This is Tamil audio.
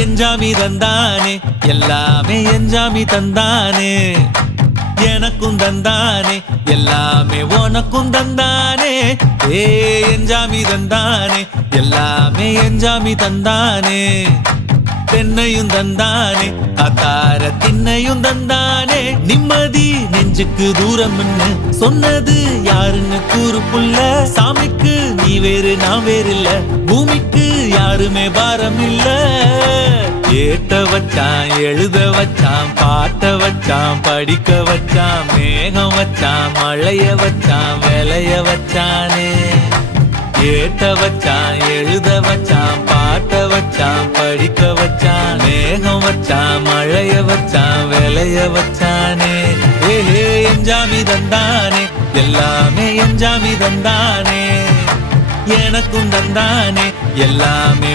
எஞ்சாமி தந்தானே எல்லாமே எஞ்சாமி தந்தானே எனக்கும் தந்தானே எல்லாமே உனக்கும் தந்தானே ஏ எஞ்சாமி தந்தானே எல்லாமே எஞ்சாமி தந்தானே தென்னையும் தந்தானே அத்தார திண்ணையும் தந்தானே நிம்மதி நெஞ்சுக்கு தூரம் சொன்னது யாருன்னு கூறு புள்ள சாமிக்கு நீ வேறு நான் வேறு இல்ல பூமிக்கு யாருமே பாரம் இல்ல ஏத்த வச்சான் எழுத வச்சான் பாட்ட வச்சான் படிக்க வச்சான் மேகம் வச்சான் மழைய வச்சான் விளைய வச்சானே ஏத்த வச்சான் எழுத வச்சான் பாட்ட வச்சான் படிக்க வச்சான் மேகம் வச்சான் மழைய வச்சான் விளைய வச்சானே ஏஹே எஞ்சாமி தந்தானே எல்லாமே எஞ்சாமி தந்தானே எனக்கும் தந்தானே எல்லாமே